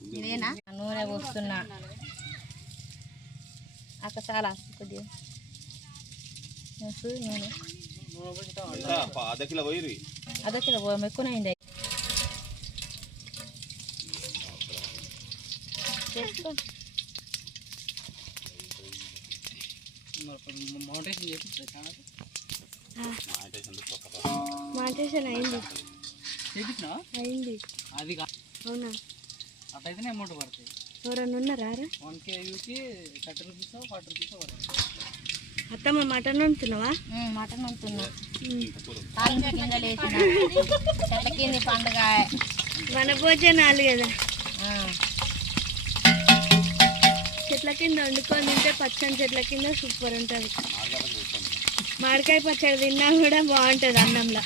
ఇదేనా నూనె పోస్తున్నా అక్క చాలా కొద్దిగా నూనె అర్ధ కిలో ఎక్కువనే అయింది మాంటేషన్ అయింది అది అవునా అట్లయితేనే అమౌంట్ పడుతుంది. ఎవరన్నా ఉన్నారా 1 kgకి 30 రూపీస్ 40 రూపీస్ పడుతుంది. అత్తమ్మ మటన్ వండుతున్నావా? మటన్ వండుతున్నా తాలింపు గింజలు వేసిన చెట్ల కింద పండుగ వన భోజనాలు కదా చెట్ల కింద వండుకొని తింటే పచ్చని చెట్ల కింద సూపర్ ఉంటుంది. మామిడికాయ పచ్చడి తిన్నా కూడా బాగుంటుంది అన్నంలో.